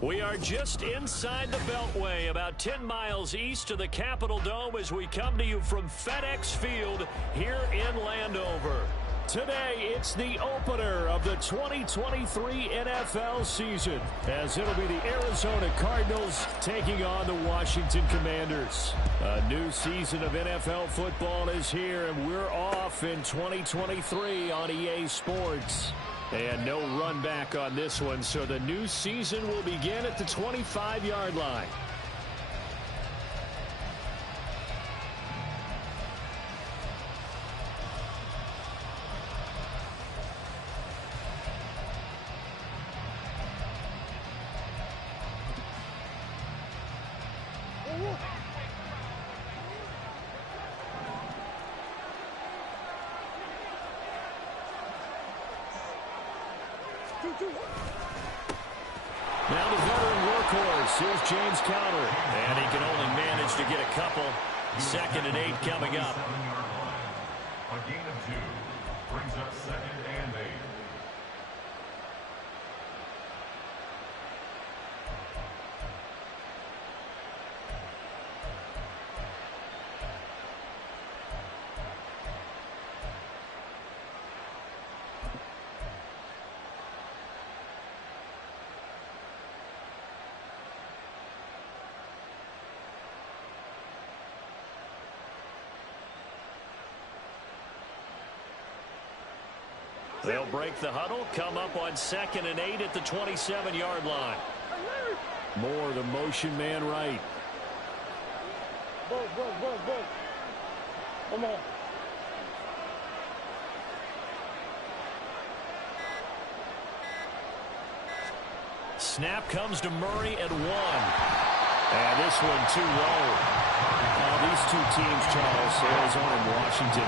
We are just inside the Beltway, about 10 miles east of the Capitol Dome as we come to you from FedEx Field here in Landover. Today, it's the opener of the 2023 NFL season, as it'll be the Arizona Cardinals taking on the Washington Commanders. A new season of NFL football is here, and we're off in 2023 on EA Sports. And no run back on this one, so the new season will begin at the 25-yard line. Now the veteran workhorse. Here's James Conner. And he can only manage to get a couple. 2nd and 8 coming up. A gain of 2 brings up 2nd and 8. They'll break the huddle, come up on 2nd and 8 at the 27-yard line. Moore, the motion man right. Come on. Snap comes to Murray at 1. And this one too low. These two teams, Charles, Arizona and Washington,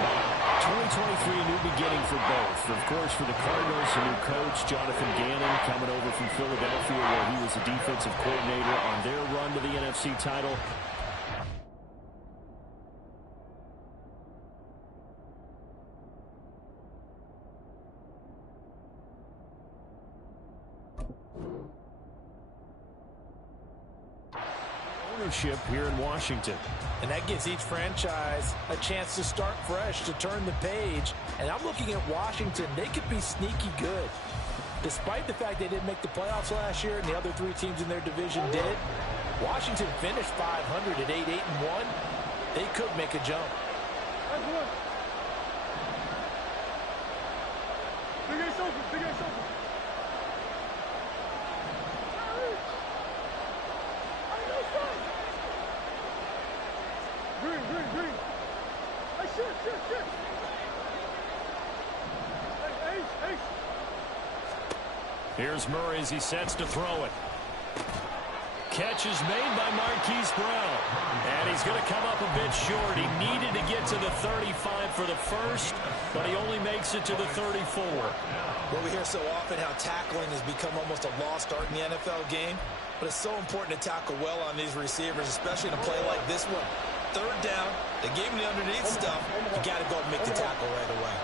2023, a new beginning for both. Of course, for the Cardinals, a new coach, Jonathan Gannon, coming over from Philadelphia, where he was the defensive coordinator on their run to the NFC title. Ownership here in Washington. And that gives each franchise a chance to start fresh, to turn the page. And I'm looking at Washington. They could be sneaky good. Despite the fact they didn't make the playoffs last year and the other 3 teams in their division did, Washington finished 500 at 8-1. They could make a jump. Big ass open. Green. Hey, shit. Hey, Ace. Here's Murray as he sets to throw it. Catch is made by Marquise Brown. And he's going to come up a bit short. He needed to get to the 35 for the first, but he only makes it to the 34. Well, we hear so often how tackling has become almost a lost art in the NFL game, but it's so important to tackle well on these receivers, especially in a play like this one. 3rd down, they gave him the underneath stuff. You got to go and make the tackle right away.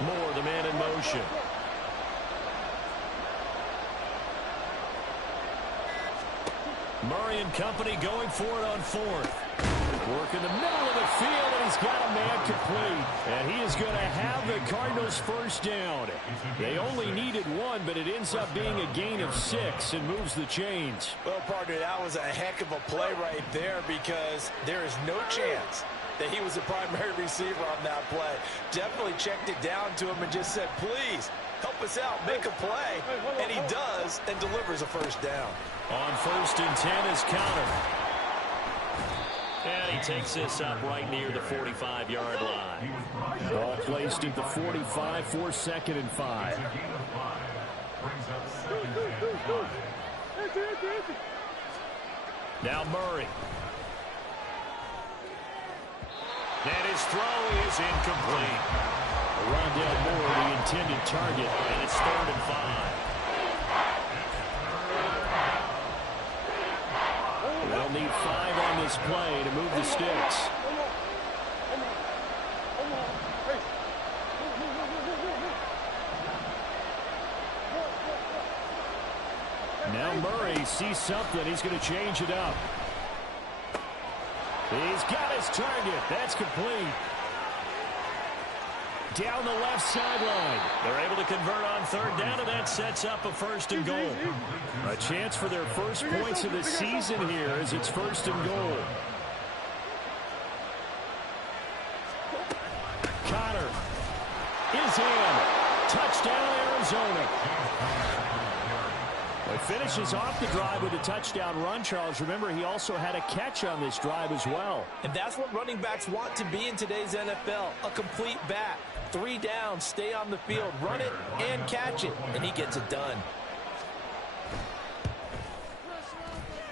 Moore, the man in motion. Murray and company going for it on 4th. Work in the middle of the field, and he's got a man complete. And he is going to have the Cardinals first down. They only needed 1, but it ends up being a gain of 6 and moves the chains. Well, partner, that was a heck of a play right there, because there is no chance that he was the primary receiver on that play. Definitely checked it down to him and just said, please, help us out, make a play. And he does, and delivers a first down. On 1st and 10 is Conner. And he takes this up right near the 45-yard line. Ball placed at the 45 for 2nd and 5. Now Murray. And his throw is incomplete. Rondale Moore, the intended target, and it's 3rd and 5. They'll need 5 on this play to move the sticks. Murray sees something. He's going to change it up. He's got his target. That's complete. Down the left sideline. They're able to convert on third down, and that sets up a 1st and goal. A chance for their first points of the season here as it's 1st and goal. Connor is in. Touchdown, Arizona. It finishes off the drive with a touchdown run, Charles. Remember, he also had a catch on this drive as well. And that's what running backs want to be in today's NFL, a complete back. 3 downs, stay on the field, run it, and catch it, and he gets it done.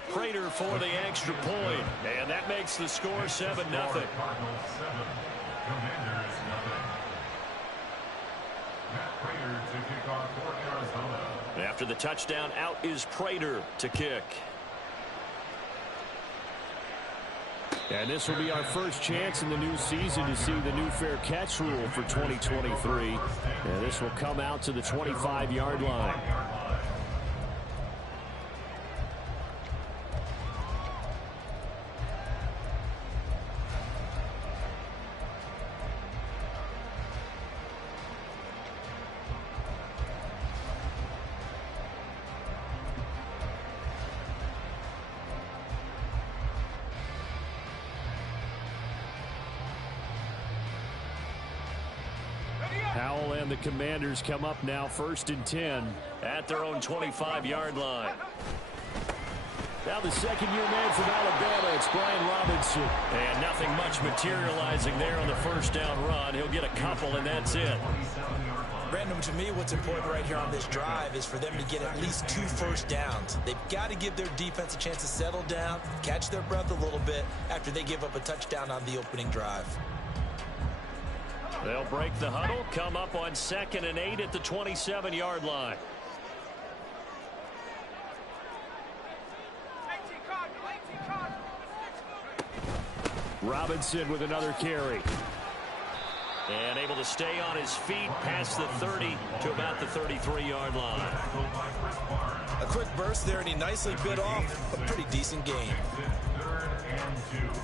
Prater for the extra point, and that makes the score 7-0. Cardinals 7, Commanders 0. Matt Prater to kick off for Arizona. After the touchdown, out is Prater to kick. And this will be our first chance in the new season to see the new fair catch rule for 2023. And this will come out to the 25-yard line. Howell and the Commanders come up now 1st and 10 at their own 25-yard line. Now the second-year man from Alabama, it's Brian Robinson. And nothing much materializing there on the 1st down run. He'll get a couple, and that's it. Brandon, to me, what's important right here on this drive is for them to get at least 2 first downs. They've got to give their defense a chance to settle down, catch their breath a little bit after they give up a touchdown on the opening drive. They'll break the huddle, come up on 2nd and 8 at the 27-yard line. Robinson with another carry. And able to stay on his feet past the 30 to about the 33-yard line. A quick burst there, and he nicely bit off a pretty decent gain. 3rd and 2.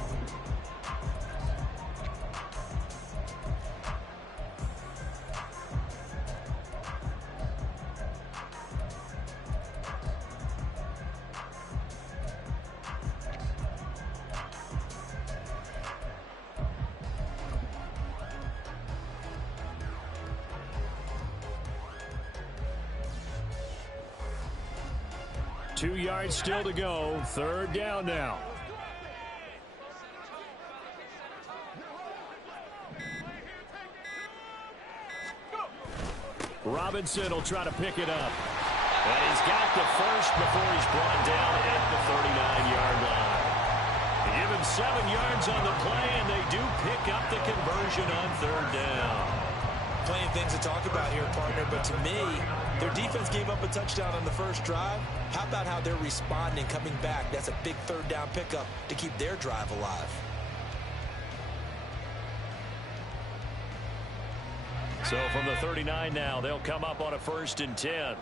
Two yards still to go. 3rd down now. Robinson will try to pick it up. And he's got the first before he's brought down at the 39-yard line. They give him 7 yards on the play, and they do pick up the conversion on 3rd down. Plenty of things to talk about here, partner, but to me, their defense gave up a touchdown on the first drive. How about how they're responding, coming back? That's a big 3rd down pickup to keep their drive alive. So from the 39 now, they'll come up on a 1st and 10.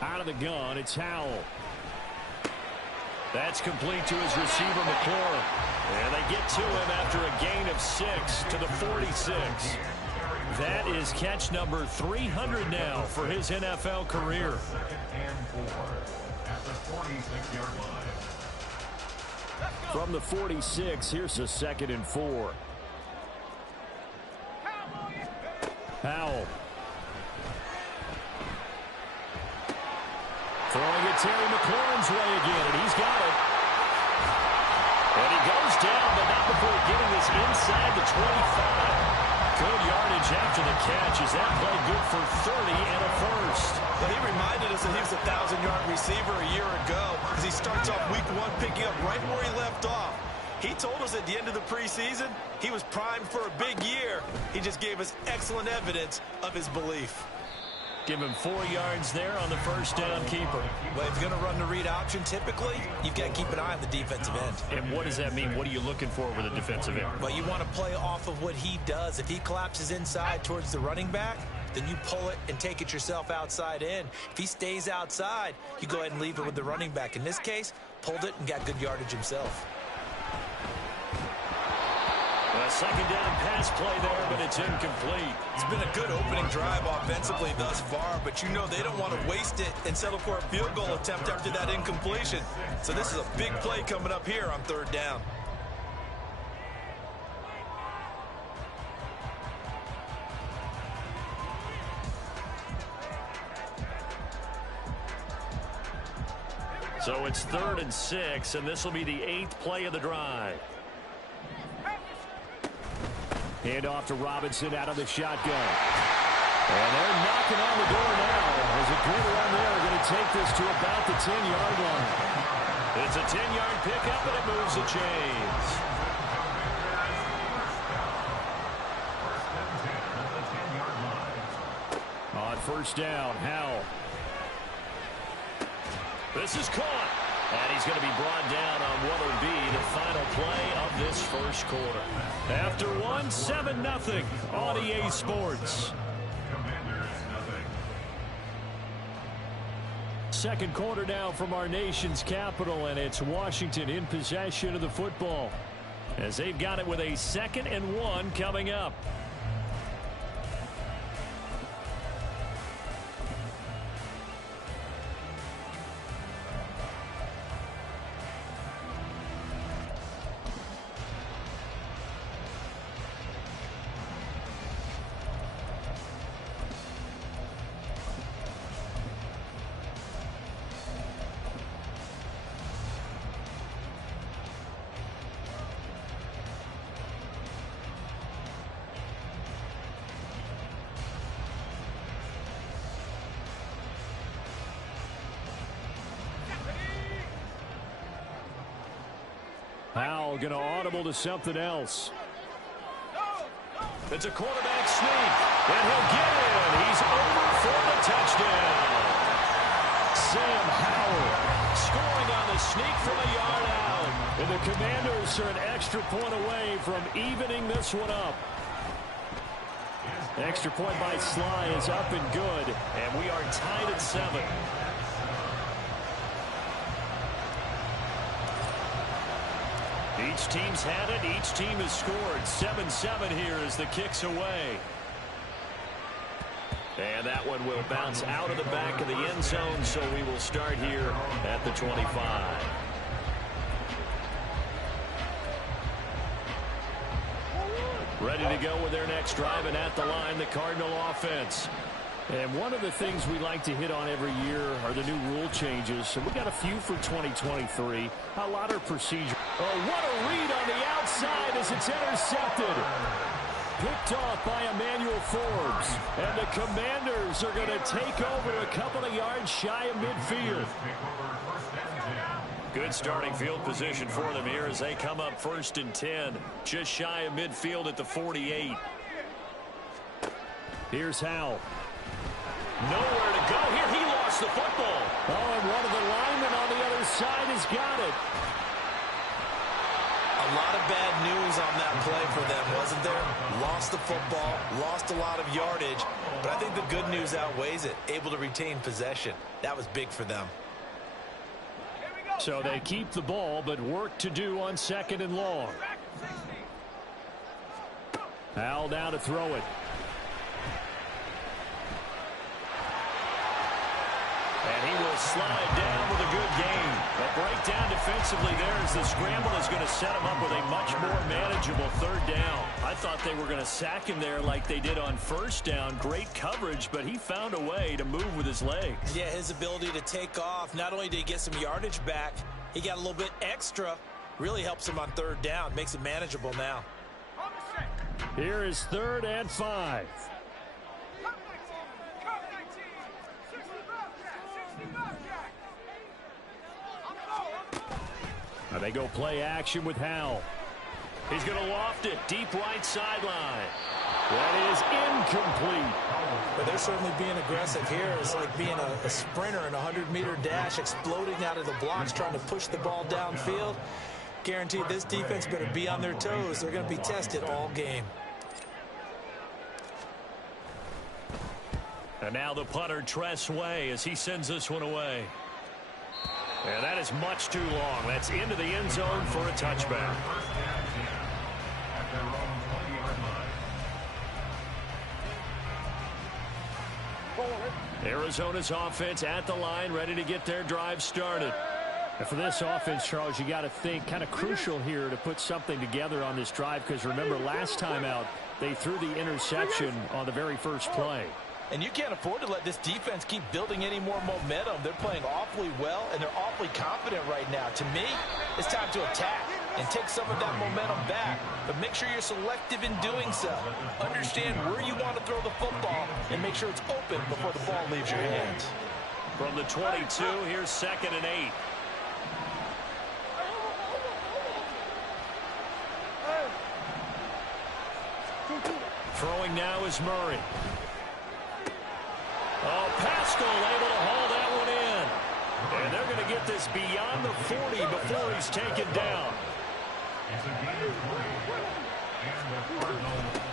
Out of the gun, it's Howell. That's complete to his receiver, McLaurin. And they get to him after a gain of 6 to the 46. That is catch number 300 now for his NFL career. 2nd and 4 at the 46-yard line. From the 46, here's a 2nd and 4. Howell. Throwing it Terry McLaurin's way again, and he's got it. And he goes down, but not before getting this inside the 25. Good yardage after the catch. Is that play good for 30 and a first? Well, he reminded us that he was a 1,000-yard receiver a year ago as he starts off week 1 picking up right where he left off. He told us at the end of the preseason he was primed for a big year. He just gave us excellent evidence of his belief. Give him 4 yards there on the 1st down keeper. Well, if you're going to run the read option, typically, you've got to keep an eye on the defensive end. And what does that mean? What are you looking for with a defensive end? Well, you want to play off of what he does. If he collapses inside towards the running back, then you pull it and take it yourself outside in. If he stays outside, you go ahead and leave it with the running back. In this case, pulled it and got good yardage himself. A second down pass play there, but it's incomplete. It's been a good opening drive offensively thus far, but you know they don't want to waste it and settle for a field goal attempt after that incompletion. So this is a big play coming up here on third down. So it's 3rd and 6, and this will be the 8th play of the drive. Hand off to Robinson out of the shotgun. And they're knocking on the door now. There's a good run there. Going to take this to about the 10-yard line. It's a 10-yard pickup, and it moves the chains. On first down, Howell. This is caught. And he's going to be brought down on what will be the final play of this first quarter. After 7-0 on EA Sports. Second quarter now from our nation's capital, and it's Washington in possession of the football, as they've got it with a 2nd and 1 coming up. Howell going to audible to something else. It's a quarterback sneak, and he'll get in. He's over for the touchdown. Sam Howell scoring on the sneak from a yard out. And the Commanders are an extra point away from evening this one up. Extra point by Sly is up and good, and we are tied at 7. Each team's had it. Each team has scored. 7-7 here as the kick's away. And that one will bounce out of the back of the end zone, so we will start here at the 25. Ready to go with their next drive, and at the line, the Cardinal offense. And one of the things we like to hit on every year are the new rule changes. So we got a few for 2023. A lot of procedure. Oh, what a read on the outside as it's intercepted. Picked off by Emmanuel Forbes. And the Commanders are going to take over a couple of yards shy of midfield. Good starting field position for them here as they come up 1st and 10. Just shy of midfield at the 48. Here's Howell. Nowhere to go here. He lost the football. Oh, and one of the linemen on the other side has got it. A lot of bad news on that play for them, wasn't there? Lost the football, lost a lot of yardage, but I think the good news outweighs it. Able to retain possession. That was big for them. So they keep the ball, but work to do on 2nd and long. Howell down to throw it. And he will slide down with a good gain. A breakdown defensively there as the scramble is going to set him up with a much more manageable 3rd down. I thought they were going to sack him there like they did on 1st down. Great coverage, but he found a way to move with his legs. Yeah, his ability to take off. Not only did he get some yardage back, he got a little bit extra. Really helps him on 3rd down. Makes it manageable now. Here is 3rd and 5. They go play action with Howell. He's going to loft it deep right sideline. That is incomplete. But they're certainly being aggressive here. It's like being a sprinter in a 100-meter dash, exploding out of the blocks, trying to push the ball downfield. Guaranteed this defense better be on their toes. They're going to be tested all game. And now the punter, Tress Way, as he sends this one away. And that is much too long. That's into the end zone for a touchback. Arizona's offense at the line, ready to get their drive started. And for this offense, Charles, you got to think kind of crucial here to put something together on this drive, because remember last time out they threw the interception on the very first play. And you can't afford to let this defense keep building any more momentum. They're playing awfully well, and they're awfully confident right now. To me, it's time to attack and take some of that momentum back. But make sure you're selective in doing so. Understand where you want to throw the football and make sure it's open before the ball leaves your hands. From the 22, here's 2nd and 8. Throwing now is Murray. Oh, Pascal able to haul that one in. And they're going to get this beyond the 40 before he's taken down.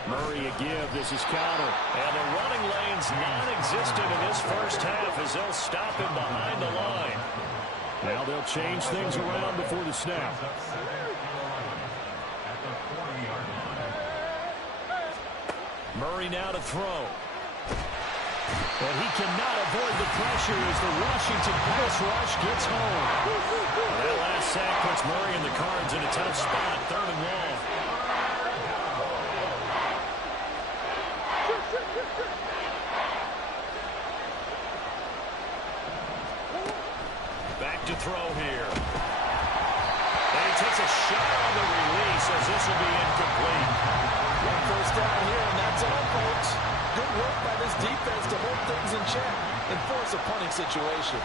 Murray a give. This is counter. And the running lane's non-existent in this first half as they'll stop him behind the line. Now they'll change things around before the snap. Murray now to throw. But he cannot avoid the pressure as the Washington pass rush gets home. That last sack puts Murray and the Cards in a tough spot, 3rd and long. Back to throw here. And he takes a shot on the release as this will be incomplete. One first down here, and that's all, folks. Good work by this defense to hold things in check and force a punting situation.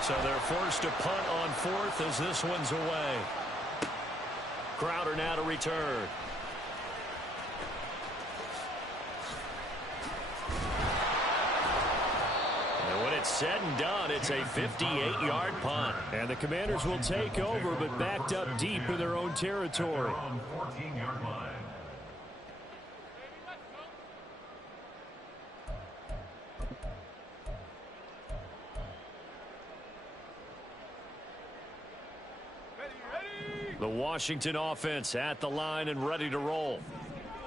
So they're forced to punt on 4th as this one's away. Crowder now to return. And when it's said and done, it's a 58-yard punt. And the Commanders will take over, but backed up deep in their own territory. On 14-yard line. The Washington offense at the line and ready to roll.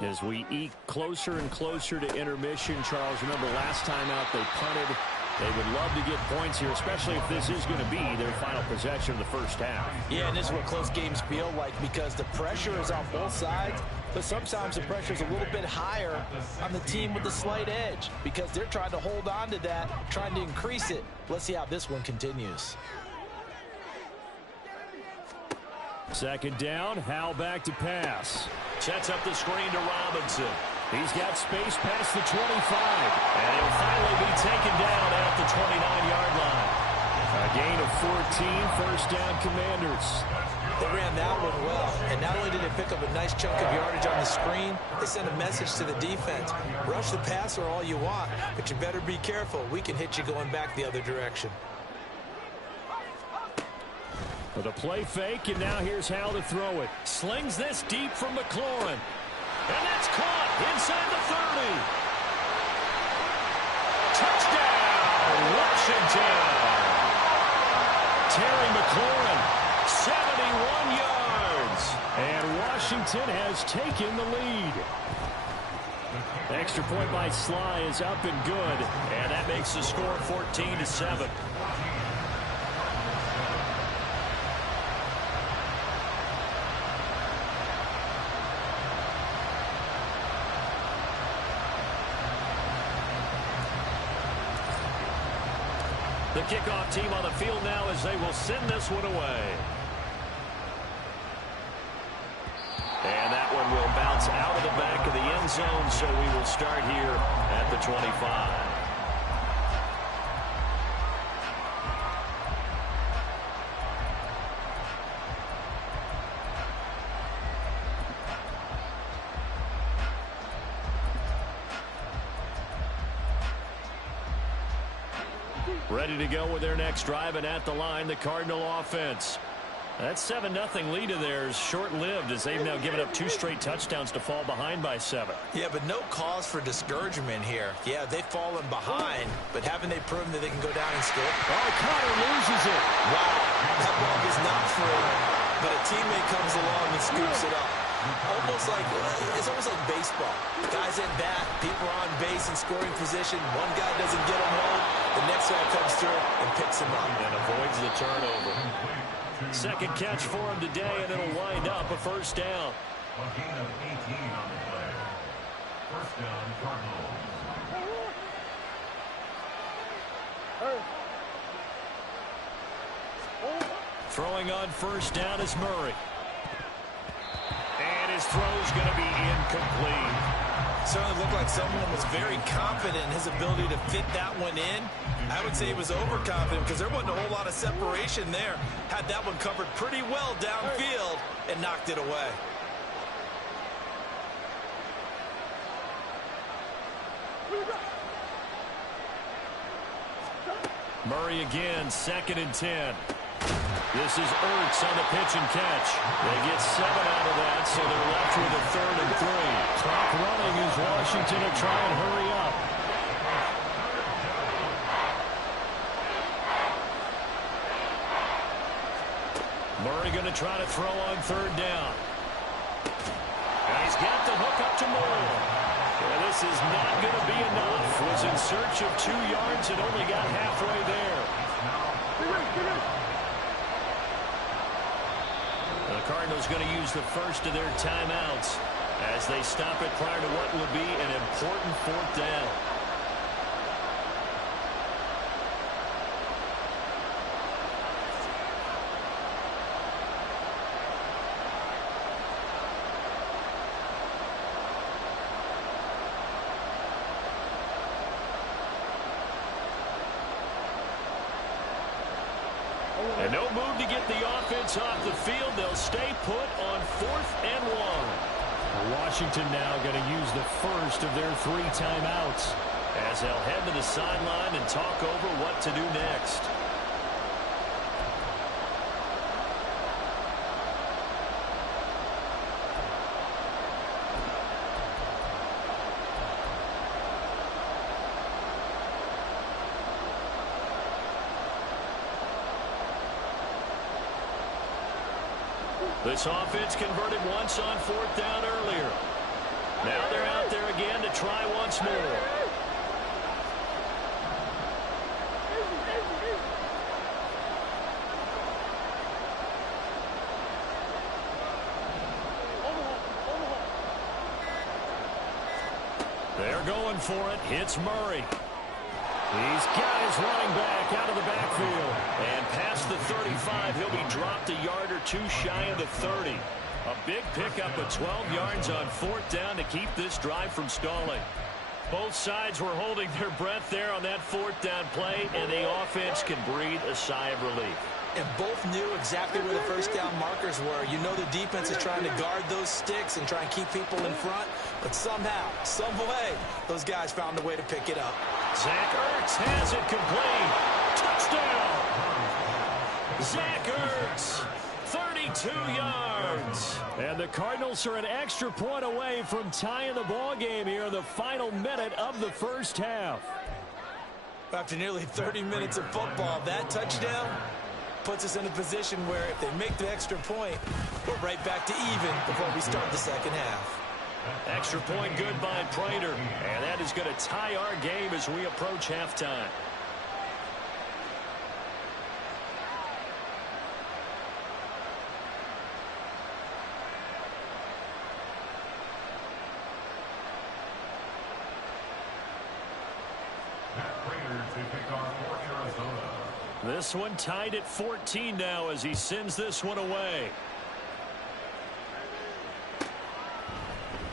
As we eke closer and closer to intermission, Charles, remember last time out they punted. They would love to get points here, especially if this is going to be their final possession of the first half. Yeah, and this is what close games feel like because the pressure is on both sides, but sometimes the pressure is a little bit higher on the team with the slight edge because they're trying to hold on to that, trying to increase it. Let's see how this one continues. 2nd down, Howell back to pass. Sets up the screen to Robinson. He's got space past the 25. And he'll finally be taken down at the 29-yard line. A gain of 14, first down Commanders. They ran that one well, and not only did they pick up a nice chunk of yardage on the screen, they sent a message to the defense. Rush the passer all you want, but you better be careful. We can hit you going back the other direction. With a play fake, and now here's how to throw it. Slings this deep from McLaurin. And that's caught inside the 30. Touchdown, Washington. Terry McLaurin, 71 yards. And Washington has taken the lead. Extra point by Sly is up and good. And that makes the score 14-7. The kickoff team on the field now as they will send this one away. And that one will bounce out of the back of the end zone, so we will start here at the 25. Ready to go with their next drive, and at the line, the Cardinal offense. That 7-0 lead of theirs short-lived as they've now given up 2 straight touchdowns to fall behind by 7. Yeah, but no cause for discouragement here. Yeah, they've fallen behind, but haven't they proven that they can go down and score? Oh, Connor loses it. Wow, that ball is not free, but a teammate comes along and scoops it up. It's almost like baseball. Guys at bat, people are on base in scoring position. One guy doesn't get him home. The next guy comes through and picks him up. And avoids the turnover. Second catch for him today, and it'll wind up a first down. A gain of 18 on the play. First down, Cardinals. Throwing on first down is Murray. And his throw's going to be incomplete. Certainly looked like someone was very confident in his ability to fit that one in. I would say he was overconfident because there wasn't a whole lot of separation there. Had that one covered pretty well downfield and knocked it away. Murray again, 2nd and 10. This is Ertz on the pitch and catch. They get 7 out of that, so they're left with a 3rd and 3. Clock running as Washington to try and hurry up. Murray going to try to throw on 3rd down. And he's got the hook up to Moore. And this is not going to be enough. Was in search of 2 yards and only got halfway there. The Cardinals going to use the first of their timeouts as they stop it prior to what will be an important 4th down. And no move to get the offense off the field. They'll stay put on 4th and 1. Washington now going to use the first of their 3 timeouts as they'll head to the sideline and talk over what to do next. This offense converted once on 4th down earlier. Now they're out there again to try once more. They're going for it. It's Murray. He's got his running back out of the backfield. And past the 35, he'll be dropped a yard or 2 shy of the 30. A big pickup of 12 yards on 4th down to keep this drive from stalling. Both sides were holding their breath there on that 4th down play, and the offense can breathe a sigh of relief. And both knew exactly where the first down markers were. You know the defense is trying to guard those sticks and try and keep people in front. But somehow, some way, those guys found a way to pick it up. Zach Ertz has it complete. Touchdown! Zach Ertz, 32 yards. And the Cardinals are an extra point away from tying the ball game here in the final minute of the first half. After nearly 30 minutes of football, that touchdown puts us in a position where if they make the extra point, we're right back to even before we start the second half. Extra point good by Prater, and that is going to tie our game as we approach halftime. Matt Prater to kick off for Arizona. This one tied at 14 now as he sends this one away.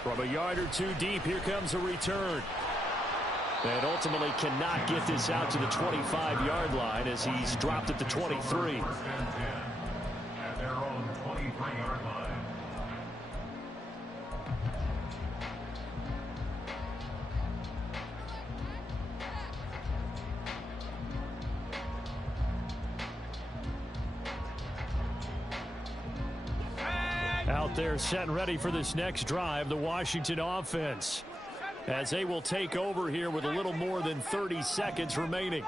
From a yard or 2 deep, here comes a return. And ultimately cannot get this out to the 25-yard line as he's dropped at the 23. First and 10 at their own 23-yard line. Out there set and ready for this next drive, the Washington offense, as they will take over here with a little more than 30 seconds remaining.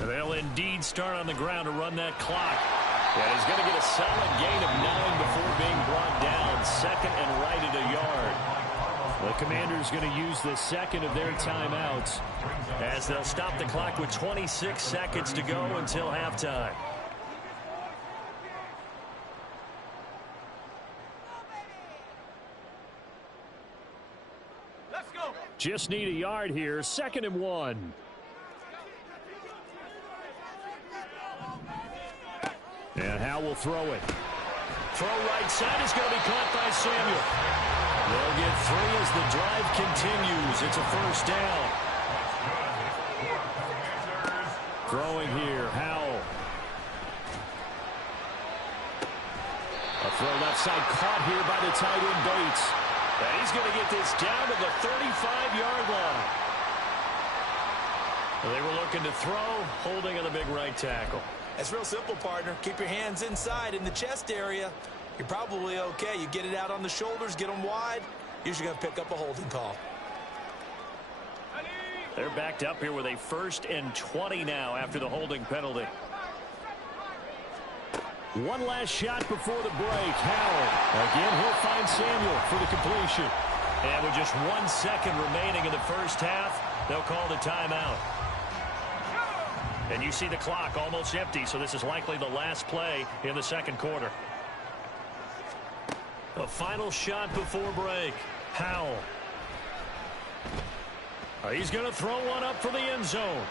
They'll indeed start on the ground to run that clock. And he's going to get a solid gain of 9 before being brought down. Second and right at a yard. The Commanders going to use the second of their timeouts as they'll stop the clock with 26 seconds to go until halftime. Let's go. Just need a yard here. 2nd and 1. And Howe will throw it. Throw right side is going to be caught by Samuel. They'll get 3 as the drive continues. It's a first down. Throwing here, Howell. A throw left side caught here by the tight end Bates. And he's going to get this down to the 35-yard line. They were looking to throw, holding on the big right tackle. It's real simple, partner. Keep your hands inside in the chest area. You're probably okay. You get it out on the shoulders, get them wide. Usually going to pick up a holding call. They're backed up here with a 1st and 20 now after the holding penalty. One last shot before the break. Howell. Again, he'll find Samuel for the completion. And with just 1 second remaining in the first half, they'll call the timeout. And you see the clock almost empty, so this is likely the last play in the second quarter. The final shot before break. Howell. He's going to throw one up for the end zone.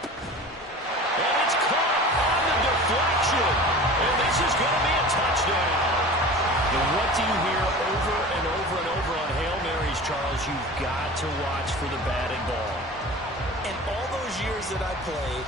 And it's caught on the deflection. And this is going to be a touchdown. And what do you hear over and over and over on Hail Marys, Charles? You've got to watch for the batted ball. In all those years that I played,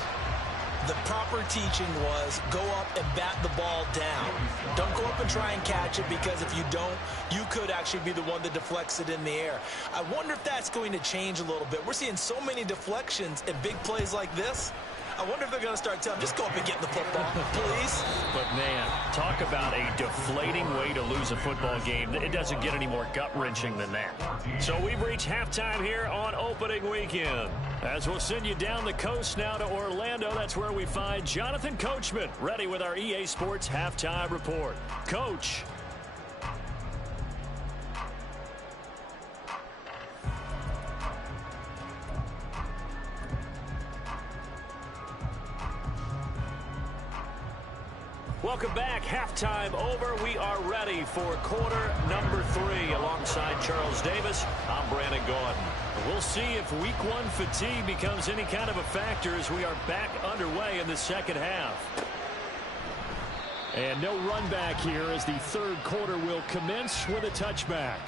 the proper teaching was go up and bat the ball down. Don't go up and try and catch it, because if you don't, you could actually be the one that deflects it in the air. I wonder if that's going to change a little bit. We're seeing so many deflections and big plays like this. I wonder if they're going to start telling them, just go up and get the football, please. But, man, talk about a deflating way to lose a football game. It doesn't get any more gut-wrenching than that. So we've reached halftime here on opening weekend. As we'll send you down the coast now to Orlando, that's where we find Jonathan Coachman, ready with our EA Sports Halftime Report. Coach. Welcome back. Halftime over. We are ready for quarter number 3 alongside Charles Davis. I'm Brandon Gaudin. We'll see if week 1 fatigue becomes any kind of a factor as we are back underway in the second half. And no run back here as the third quarter will commence with a touchback.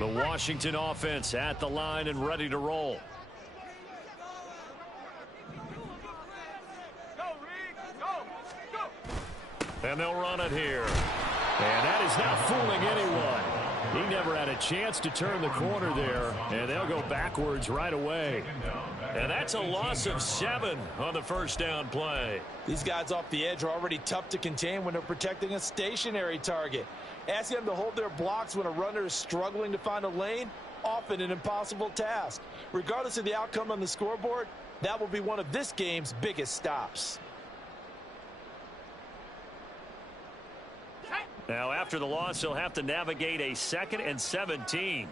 The Washington offense at the line and ready to roll. And they'll run it here. And that is not fooling anyone. He never had a chance to turn the corner there, and they'll go backwards right away. And that's a loss of 7 on the first down play. These guys off the edge are already tough to contain when they're protecting a stationary target. Asking them to hold their blocks when a runner is struggling to find a lane, often an impossible task. Regardless of the outcome on the scoreboard, that will be one of this game's biggest stops. Now, after the loss, he'll have to navigate a 2nd and 17.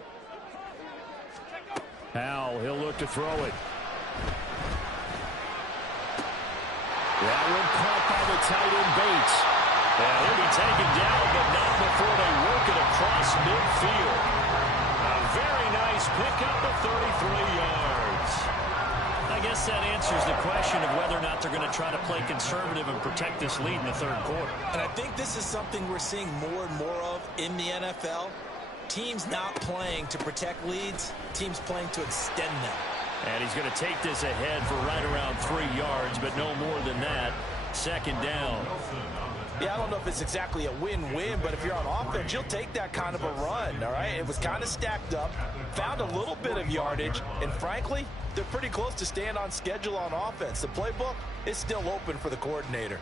Howell, he'll look to throw it. That one caught by the tight end Bates. And he'll be taken down, but not before they work it across midfield. A very nice pickup of 33 yards. I guess that answers the question of whether or not they're going to try to play conservative and protect this lead in the third quarter. And I think this is something we're seeing more and more of in the NFL. Teams not playing to protect leads, teams playing to extend them. And he's going to take this ahead for right around 3 yards, but no more than that. Second down. Yeah, I don't know if it's exactly a win-win, but if you're on offense, you'll take that kind of a run, all right? It was kind of stacked up, found a little bit of yardage, and frankly, they're pretty close to staying on schedule on offense. The playbook is still open for the coordinator.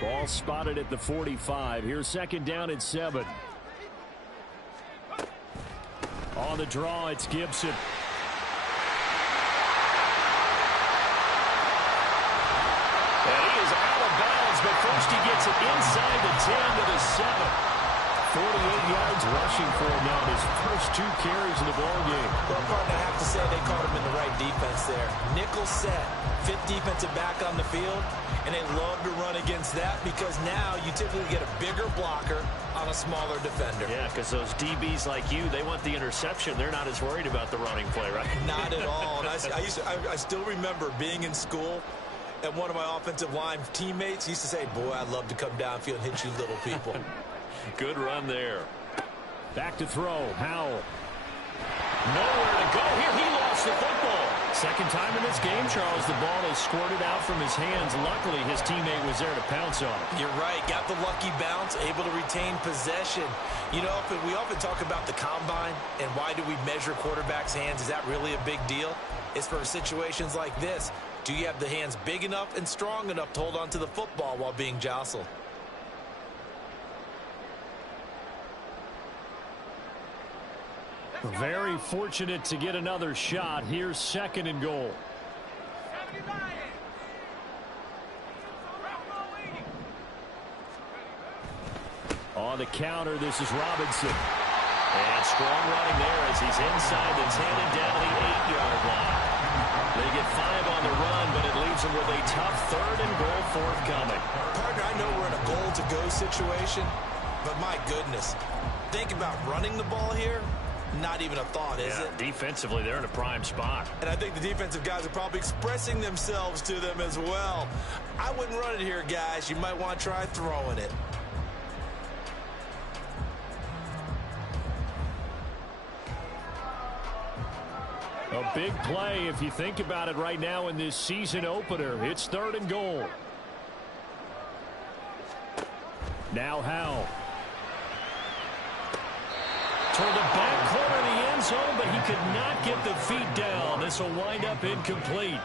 Ball spotted at the 45. Here's second down and 7. On the draw, it's Gibson. And he is out of bounds, but first he gets it inside the 10 to the 7. 48 yards rushing for him now, his first 2 carries in the ballgame. Well, partner, I have to say they caught him in the right defense there. Nickel set, 5th defensive back on the field, and they love to run against that because now you typically get a bigger blocker on a smaller defender. Yeah, because those DBs like you, they want the interception. They're not as worried about the running play, right? Not at all. And I still remember being in school, and one of my offensive line teammates used to say, boy, I'd love to come downfield and hit you little people. Good run there. Back to throw. Howell. Nowhere to go here. He lost the football. Second time in this game, Charles, the ball is squirted out from his hands. Luckily, his teammate was there to pounce on it. You're right. Got the lucky bounce, able to retain possession. You know, we often talk about the combine and why do we measure quarterbacks' hands. Is that really a big deal? It's for situations like this. Do you have the hands big enough and strong enough to hold on to the football while being jostled? Very fortunate to get another shot. Here's second and goal. On the counter, this is Robinson. And strong running there as he's inside the 10 and down to the 8-yard line. They get 5 on the run, but it leaves them with a tough third and goal forthcoming. Partner, I know we're in a goal-to-go situation, but my goodness, think about running the ball here. Not even a thought, is it? Defensively, they're in a prime spot. And I think the defensive guys are probably expressing themselves to them as well. I wouldn't run it here, guys. You might want to try throwing it. A big play if you think about it right now in this season opener. It's third and goal. Now Howell. Toward the back corner of the end zone, but he could not get the feet down. This will wind up incomplete.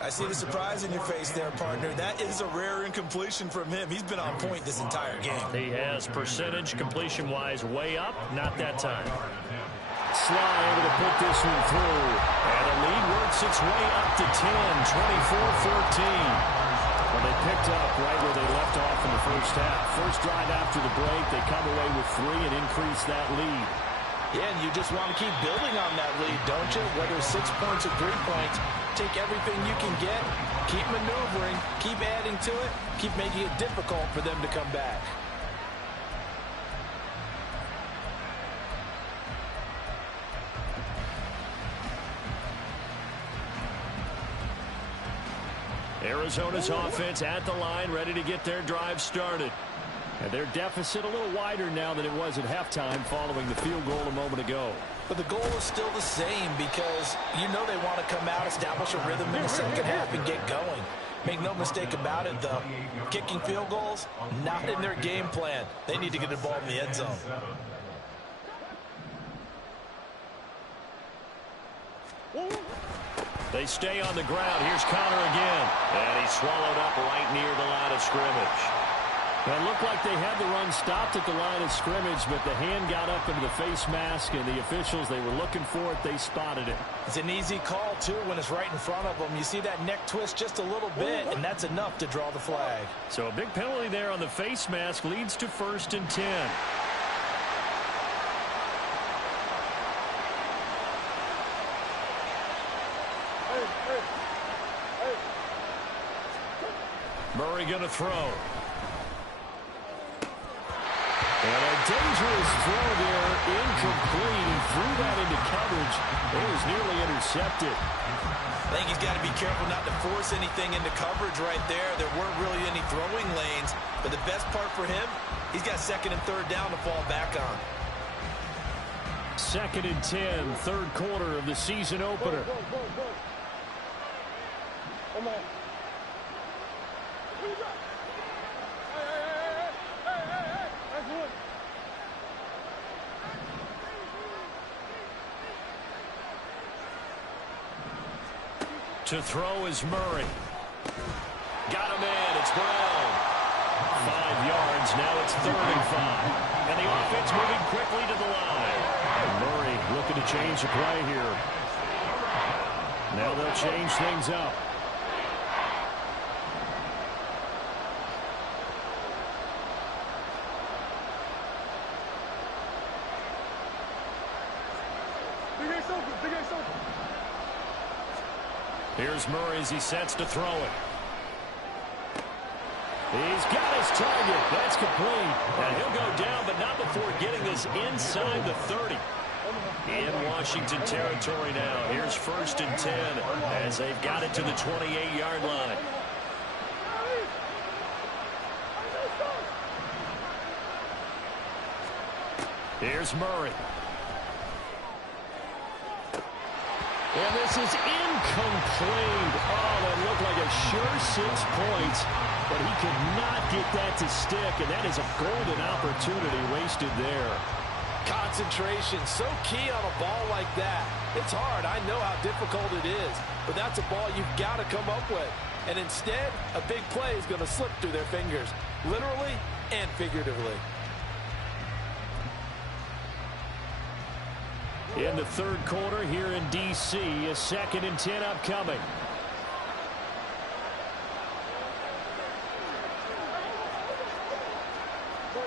I see the surprise in your face there, partner. That is a rare incompletion from him. He's been on point this entire game. He has percentage completion-wise way up. Not that time. Sly able to put this one through. And the lead works its way up to 10, 24-14. Well, they picked up right where they left off in the first half. First drive after the break, they come away with 3 and increase that lead. Yeah, and you just want to keep building on that lead, don't you? Whether it's 6 points or 3 points, take everything you can get, keep maneuvering, keep adding to it, keep making it difficult for them to come back. Arizona's offense at the line, ready to get their drive started. And their deficit a little wider now than it was at halftime following the field goal a moment ago. But the goal is still the same because you know they want to come out, establish a rhythm in the second half, and get going. Make no mistake about it, though. Kicking field goals, not in their game plan. They need to get the ball in the end zone. They stay on the ground. Here's Connor again. And he's swallowed up right near the line of scrimmage. It looked like they had the run stopped at the line of scrimmage, but the hand got up into the face mask, and the officials, they were looking for it. They spotted it. It's an easy call, too, when it's right in front of them. You see that neck twist just a little bit, and that's enough to draw the flag. So a big penalty there on the face mask leads to 1st and 10. Murray going to throw. And a dangerous throw there, incomplete. He threw that into coverage. It was nearly intercepted. I think he's got to be careful not to force anything into coverage right there. There weren't really any throwing lanes, but the best part for him, he's got 2nd and 3rd down to fall back on. 2nd and 10, third quarter of the season opener. Go. Come on. Hey. That's one. To throw is Murray. Got him in. It's Brown. 5 yards. Now it's 3rd and 5. And the offense moving quickly to the line. Murray looking to change the play here. Now they'll change things up. Big Ace open. Here's Murray as he sets to throw it. He's got his target. That's complete. And he'll go down, but not before getting this inside the 30. In Washington territory now. Here's 1st and 10 as they've got it to the 28-yard line. Here's Murray. And this is incomplete. Oh, that looked like a sure 6 points, but he could not get that to stick, and that is a golden opportunity wasted there. Concentration, so key on a ball like that. It's hard. I know how difficult it is, but that's a ball you've got to come up with. And instead, a big play is going to slip through their fingers, literally and figuratively. In the third quarter here in D.C., a 2nd and 10 upcoming. Go.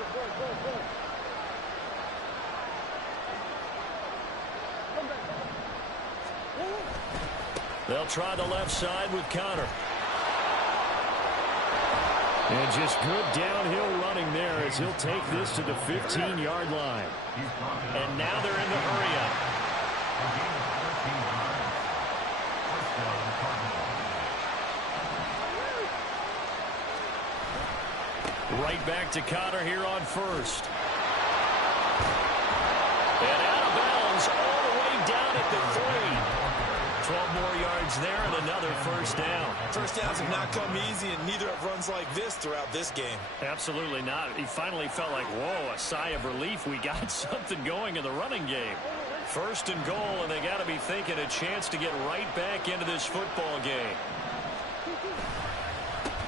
They'll try the left side with Connor. And just good downhill running there as he'll take this to the 15-yard line. And now they're in the hurry-up. Right back to Connor here on 1st. And out of bounds all the way down at the 3. 12 more yards there and another 1st down. First downs have not come easy, and neither have runs like this throughout this game. Absolutely not. He finally felt like, whoa, a sigh of relief. We got something going in the running game. 1st and goal, and they got to be thinking a chance to get right back into this football game.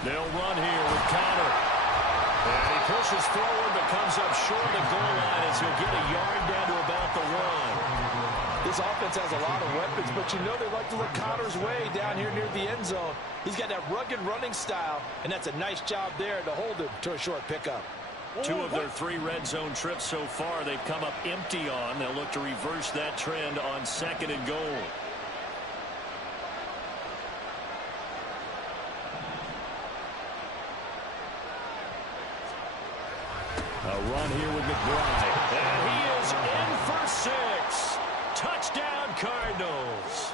They'll run here with Connor. And he pushes forward but comes up short of the goal line as he'll get a yard down to about the 1. This offense has a lot of weapons, but you know they like to look Connor's way down here near the end zone. He's got that rugged running style, and that's a nice job there to hold him to a short pickup. 2 of their 3 red zone trips so far they've come up empty on. They'll look to reverse that trend on 2nd and goal. A run here with McBride. And he is in for 6. Touchdown, Cardinals.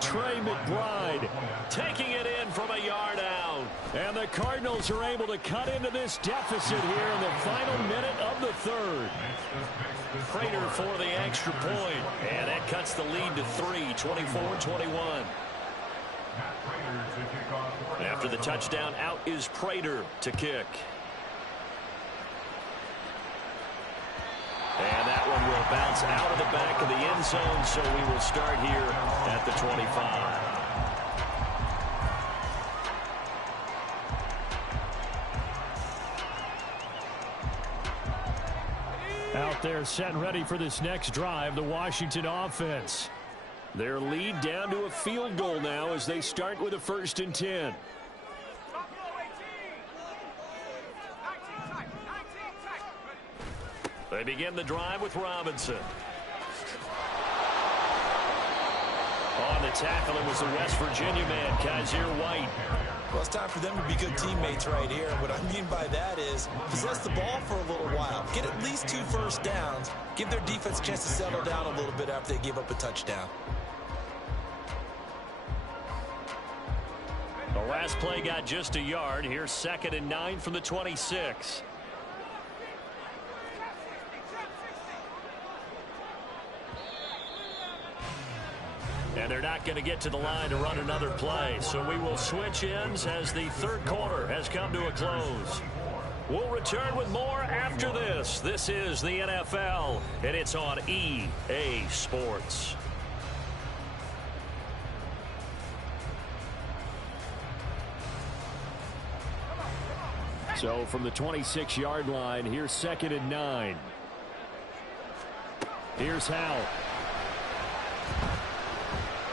Trey McBride taking it in from a yard out. And the Cardinals are able to cut into this deficit here in the final minute of the 3rd. Prater for the extra point. And that cuts the lead to 3, 24-21. After the touchdown, out is Prater to kick. And that one will bounce out of the back of the end zone, so we will start here at the 25. Out there set and ready for this next drive, the Washington offense. Their lead down to a field goal now as they start with a 1st and 10. They begin the drive with Robinson. On the tackle, it was the West Virginia man, Kaiser White. Well, it's time for them to be good teammates right here. What I mean by that is possess the ball for a little while. Get at least 2 first downs. Give their defense a chance to settle down a little bit after they give up a touchdown. The last play got just a yard. Here's 2nd and 9 from the 26. And they're not going to get to the line to run another play. So we will switch ends as the third quarter has come to a close. We'll return with more after this. This is the NFL, and it's on EA Sports. So from the 26-yard line, here's 2nd and 9. Here's Howell.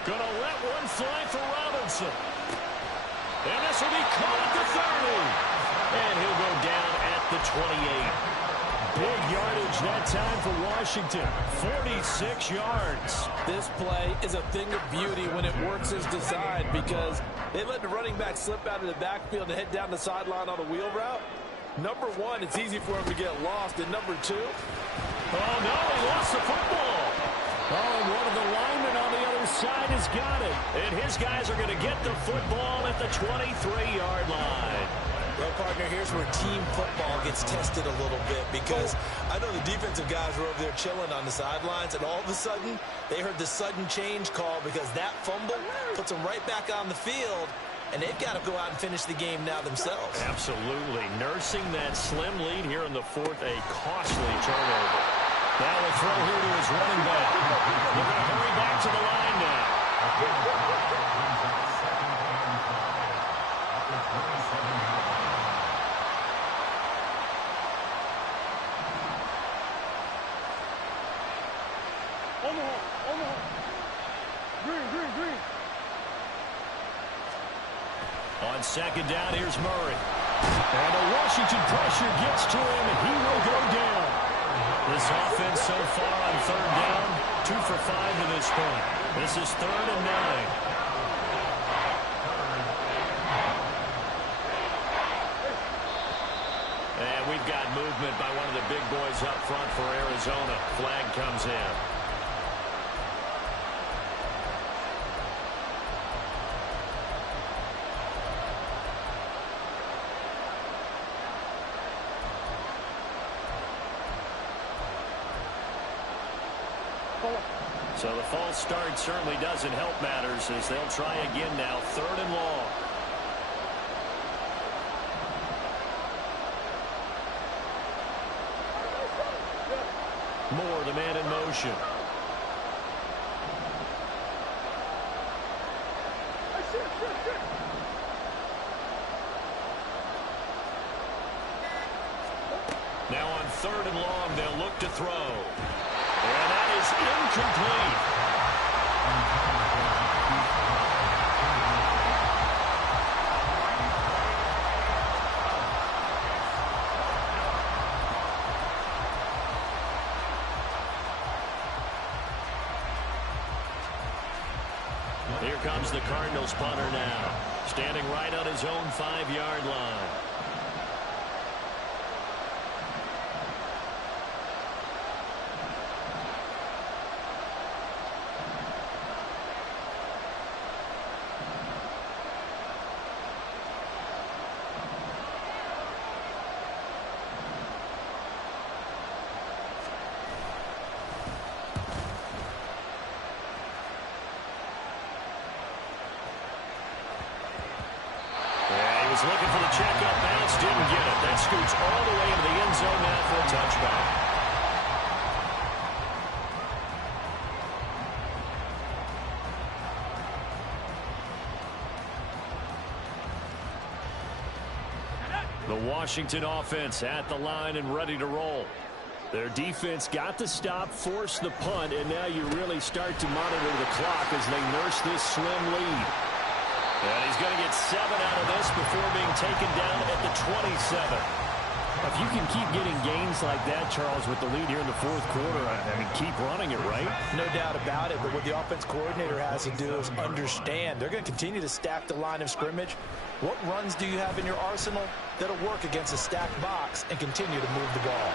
Gonna let one fly for Robinson. And this will be caught at the 30. And he'll go down at the 28. Big yardage that time for Washington. 46 yards. This play is a thing of beauty when it works as designed because they let the running back slip out of the backfield and head down the sideline on a wheel route. Number one, it's easy for him to get lost. And number two, oh, no, he lost the football. Oh, and one of the linemen on the other side has got it. And his guys are going to get the football at the 23-yard line. Well, partner, here's where team football gets tested a little bit because I know the defensive guys were over there chilling on the sidelines, and all of a sudden, they heard the sudden change call because that fumble puts them right back on the field, and they've got to go out and finish the game now themselves. Absolutely. Nursing that slim lead here in the fourth, a costly turnover. Now a throw here to his running back. They're going to hurry back to the line now. Omaha. Green. On 2nd down, here's Murray. And a Washington pressure gets to him, and he will go down. This offense so far on 3rd down, 2 for 5 to this point. This is 3rd and 9. And we've got movement by one of the big boys up front for Arizona. Flag comes in. So the false start certainly doesn't help matters as they'll try again now. 3rd and long. Moore, the man in motion. Now on 3rd and long, they'll look to throw. And that is incomplete. Here comes the Cardinals punter now, standing right on his own 5-yard line. Looking for the checkup bounce, didn't get it. That scoots all the way into the end zone now for a touchback. The Washington offense at the line and ready to roll. Their defense got the stop, forced the punt, and now you really start to monitor the clock as they nurse this slim lead. And he's going to get 7 out of this before being taken down at the 27. If you can keep getting gains like that, Charles, with the lead here in the 4th quarter, I mean, keep running it, right? no doubt about it. But what the offense coordinator has to do is understand. They're going to continue to stack the line of scrimmage. What runs do you have in your arsenal that'll work against a stacked box and continue to move the ball?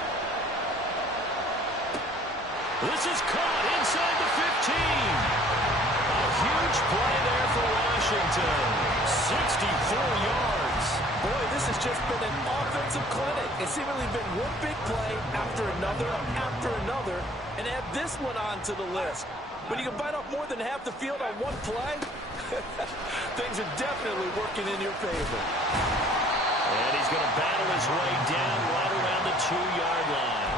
This is caught inside the 15. A huge play there for Washington. 64 yards. Boy, this has just been an offensive clinic. It's seemingly been one big play after another, and add this one on to the list. When you can bite off more than half the field on one play, things are definitely working in your favor. And he's going to battle his way down right around the 2-yard line.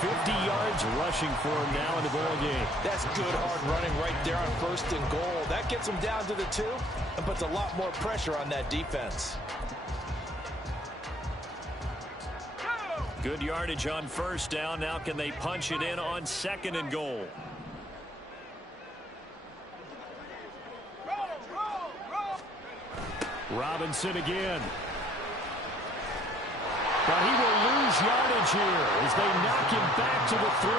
50 yards rushing for him now in the ball game. That's good hard running right there on 1st and goal. That gets him down to the 2 and puts a lot more pressure on that defense. Good yardage on 1st down. Now can they punch it in on 2nd and goal? Robinson again. But he will lose yardage here as they knock him back to the 3.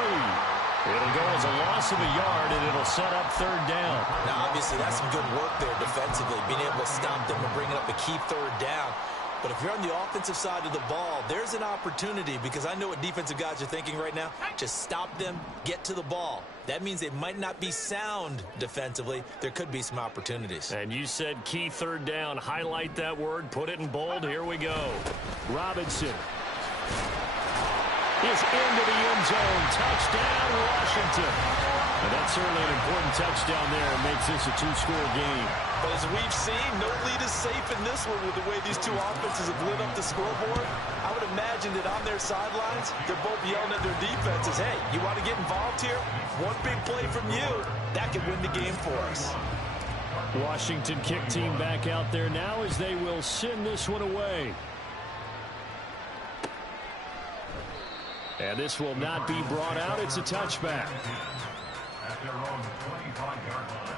It'll go as a loss of a yard, and it'll set up 3rd down. Now, obviously, that's some good work there defensively, being able to stop them and bringing up a key 3rd down. But if you're on the offensive side of the ball, there's an opportunity, because I know what defensive guys are thinking right now. Just stop them, get to the ball. That means they might not be sound defensively. There could be some opportunities. And you said key 3rd down. Highlight that word. Put it in bold. Here we go. Robinson is into the end zone. Touchdown, Washington. And that's certainly an important touchdown there. It makes this a 2-score game. But as we've seen, no lead is safe in this one with the way these two offenses have lit up the scoreboard. I would imagine that on their sidelines, they're both yelling at their defenses, hey, you want to get involved here? One big play from you, that could win the game for us. Washington kick team back out there now as they will send this one away. And this will not be brought out. It's a touchback. At their own 25-yard line.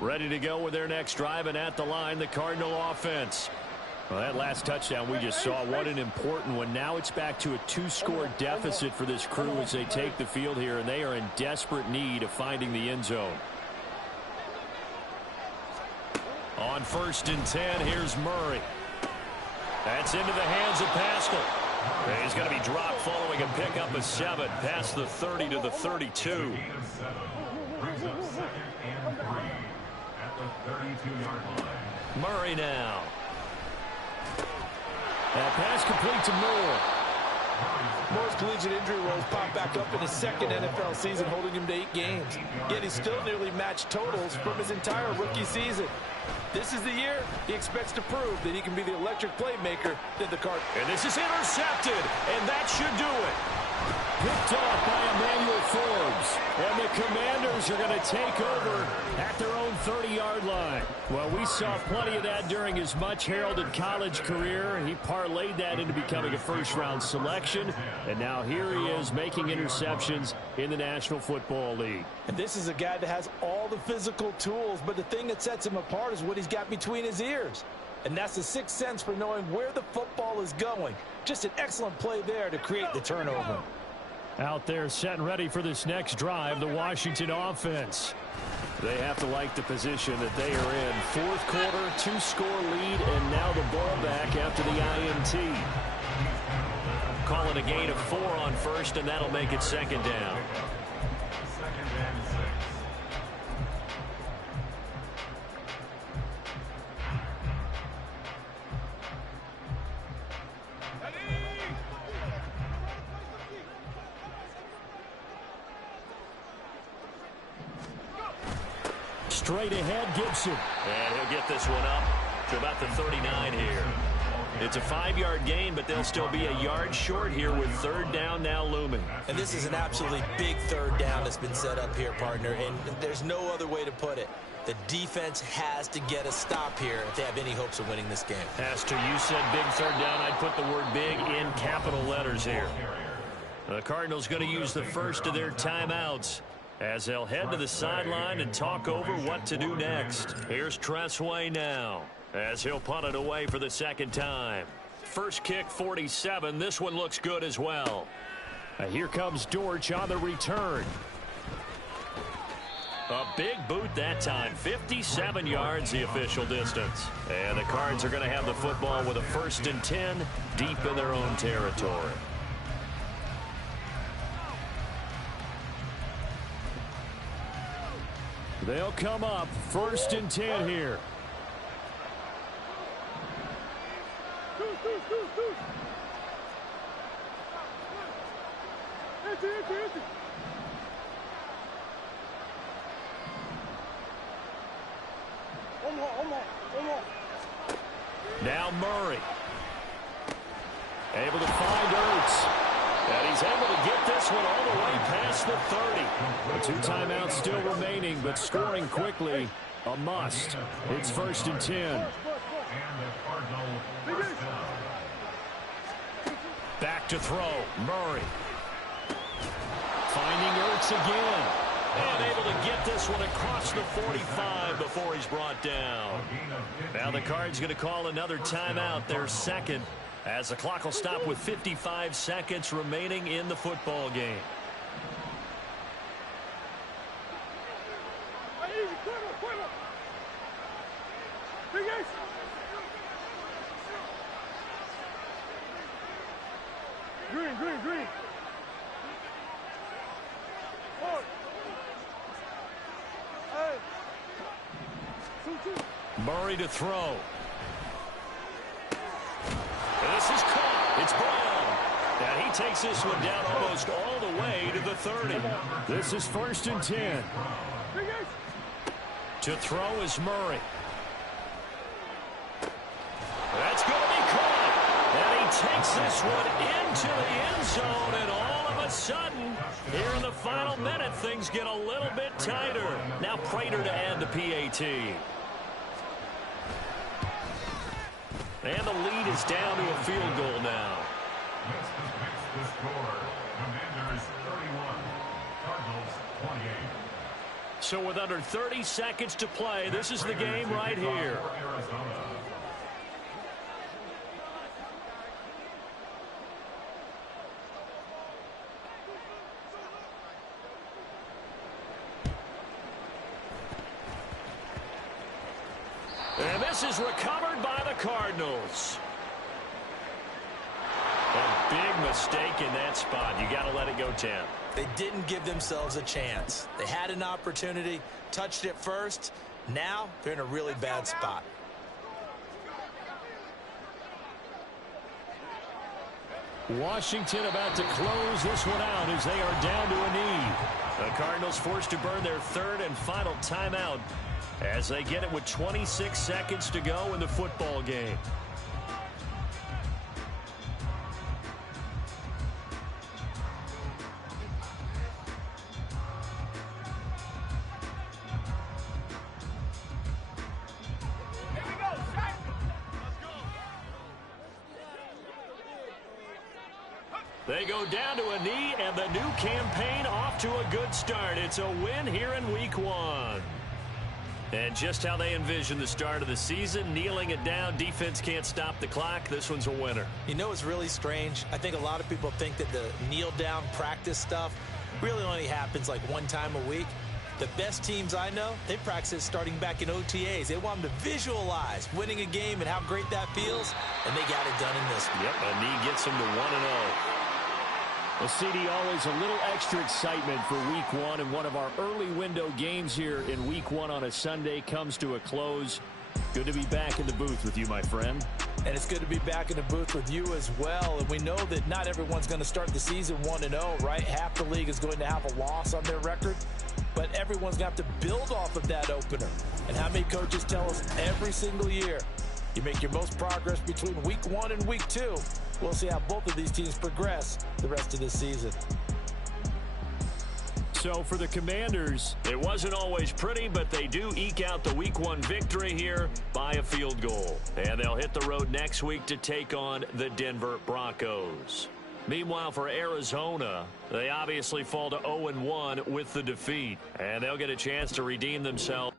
Ready to go with their next drive, and at the line, the Cardinal offense. Well, that last touchdown we just saw, what an important one. Now it's back to a 2-score deficit for this crew as they take the field here, and they are in desperate need of finding the end zone. On 1st and 10, here's Murray. That's into the hands of Pascal. And he's going to be dropped following a pickup of 7 past the 30 to the 32. Brings up 2nd and 3 at the 32-yard line. Murray now. That pass complete to Moore. Moore's collegiate injury woes pop back up in his 2nd NFL season, holding him to 8 games. Yet he still nearly matched totals from his entire rookie season. This is the year he expects to prove that he can be the electric playmaker that the Cardinals. And this is intercepted, and that should do it. Picked off by Emmanuel Forbes. And the Commanders are going to take over at their own 30-yard line. Well, we saw plenty of that during his much-heralded college career. He parlayed that into becoming a first-round selection. And now here he is making interceptions in the National Football League. And this is a guy that has all the physical tools, but the thing that sets him apart is what he's got between his ears. And that's the sixth sense for knowing where the football is going. Just an excellent play there to create the turnover. Out there set and ready for this next drive, the Washington offense. They have to like the position that they are in. 4th quarter, 2-score lead, and now the ball back after the INT. Calling a gain of 4 on 1st, and that'll make it 2nd down. 2nd and 6. Straight ahead, Gibson. And he'll get this one up to about the 39 here. It's a 5-yard gain, but they'll still be a yard short here with 3rd down now looming. And this is an absolutely big 3rd down that's been set up here, partner, and there's no other way to put it. The defense has to get a stop here if they have any hopes of winning this game. As to you said big 3rd down, I'd put the word big in capital letters here. The Cardinals going to use the first of their timeouts as they'll head to the sideline and talk over what to do next. Here's Tressway now as he'll punt it away for the 2nd time. First kick, 47. This one looks good as well. Here comes Dortch on the return. A big boot that time. 57 yards the official distance. And the Cards are going to have the football with a 1st and 10 deep in their own territory. They'll come up 1st and 10 here. Now Murray. Able to find Ertz. And he's able to get this one all the way past the 30. 2 timeouts still remaining, but scoring quickly, a must. It's 1st and 10. Back to throw. Murray. Finding Ertz again. And able to get this one across the 45 before he's brought down. Now the Cards going to call another timeout, their second, as the clock will stop with 55 seconds remaining in the football game. Green. Murray to throw. This is caught. It's Brown. And he takes this one down almost all the way to the 30. This is 1st and 10. To throw is Murray. That's going to be caught. And he takes this one into the end zone. And all of a sudden, here in the final minute, things get a little bit tighter. Now Prater to add the PAT. And the lead is down to a field goal now. The score. Commanders 31. Cardinals 28. So with under 30 seconds to play, this is the game right here. And this is recovered by the Cardinals. A big mistake in that spot. You got to let it go 10. They didn't give themselves a chance. They had an opportunity, touched it first. Now they're in a really bad spot. Washington about to close this one out as they are down to a knee. The Cardinals forced to burn their 3rd and final timeout as they get it with 26 seconds to go in the football game. They go down to a knee, and the new campaign off to a good start. It's a win here in Week 1. And just how they envision the start of the season, kneeling it down, defense can't stop the clock. This one's a winner. You know, it's really strange. I think a lot of people think that the kneel-down practice stuff really only happens like one time a week. The best teams I know, they practice it starting back in OTAs. They want them to visualize winning a game and how great that feels, and they got it done in this one. Yep, a knee gets them to 1-0. Well, CD, always a little extra excitement for Week 1, and one of our early window games here in Week 1 on a Sunday comes to a close. Good to be back in the booth with you, my friend. And it's good to be back in the booth with you as well. And we know that not everyone's going to start the season 1-0, right? Half the league is going to have a loss on their record. But everyone's got to build off of that opener. And how many coaches tell us every single year, you make your most progress between Week 1 and Week 2. We'll see how both of these teams progress the rest of this season. So for the Commanders, it wasn't always pretty, but they do eke out the Week 1 victory here by a field goal. And they'll hit the road next week to take on the Denver Broncos. Meanwhile, for Arizona, they obviously fall to 0-1 with the defeat. And they'll get a chance to redeem themselves.